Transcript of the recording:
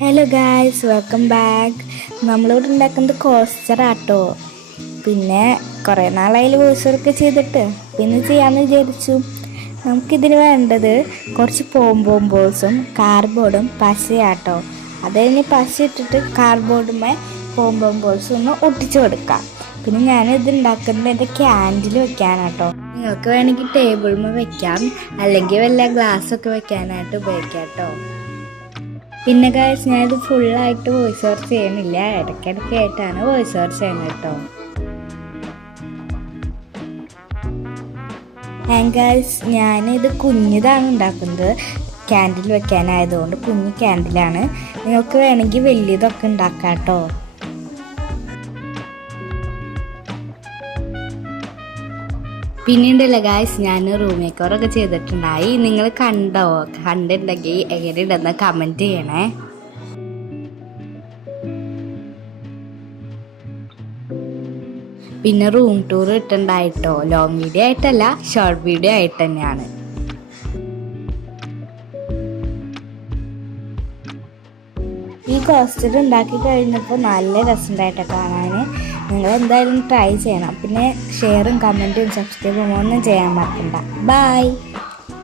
Hello guys, welcome back. നമ്മളിവിടെ ഉണ്ടാക്കുന്നത് കോസ്റ്ററാട്ടോ. പിന്നെ കുറേ നാളായാൽ വോയിസൊക്കെ ചെയ്തിട്ട് പിന്നെ ചെയ്യാമെന്ന് വിചാരിച്ചു. നമുക്കിതിന് വേണ്ടത് കുറച്ച് പോംബോംബോൾസും കാർഡ്ബോർഡും പശയാട്ടോ. അത് കഴിഞ്ഞ് പശ ഇട്ടിട്ട് കാർഡ്ബോർഡുമേ പോംബോംബോൾസും ഒന്ന് ഒട്ടിച്ചു കൊടുക്കാം. പിന്നെ ഞാനിത് ഉണ്ടാക്കുന്നത് എൻ്റെ ക്യാൻഡിൽ വെക്കാനാട്ടോ. നിങ്ങൾക്ക് വേണമെങ്കിൽ ടേബിളിൽ വെക്കാം, അല്ലെങ്കിൽ വല്ല ഗ്ലാസ്സൊക്കെ വെക്കാനായിട്ട് ഉപയോഗിക്കാം കേട്ടോ. പിന്നെ ഗൈസ്, ഞാനിത് ഫുള്ളായിട്ട് വോയിസ് ഓവർ ചെയ്യുന്നില്ല, ഇടയ്ക്കിടയ്ക്കായിട്ടാണ് വോയിസ് ഓവർ ചെയ്യുന്നത് കേട്ടോ. ആൻഡ് ഗൈസ്, ഞാനിത് കുഞ്ഞിതാണ് ഉണ്ടാക്കുന്നത്. ക്യാൻഡിൽ വെക്കാനായതുകൊണ്ട് കുഞ്ഞ് ക്യാൻഡിലാണ്. നിങ്ങൾക്ക് വേണമെങ്കിൽ വലിയതൊക്കെ ഉണ്ടാക്കാം കേട്ടോ. പിന്നീണ്ടല്ലോ ഗായ്സ്, ഞാൻ റൂം മേക്കറൊക്കെ ചെയ്തിട്ടുണ്ടായി. നിങ്ങൾ കണ്ടിട്ടുണ്ടെങ്കിൽ എങ്ങനെയുണ്ടെന്ന് കമൻറ്റ് ചെയ്യണേ. പിന്നെ റൂം ടൂർ ഇട്ടുണ്ടായിട്ടോ. ലോങ് വീഡിയോ ആയിട്ടല്ല, ഷോർട്ട് വീഡിയോ ആയിട്ട് തന്നെയാണ്. ഈ കോസ്റ്റർ ഉണ്ടാക്കി കഴിഞ്ഞപ്പോൾ നല്ല രസമുണ്ടായിട്ടോ കാണാൻ. നിങ്ങൾ എന്തായാലും ട്രൈ ചെയ്യണം. പിന്നെ ഷെയറും കമൻറ്റും സബ്സ്ക്രൈബും ഒന്നും ചെയ്യാൻ മറക്കണ്ട. ബൈ.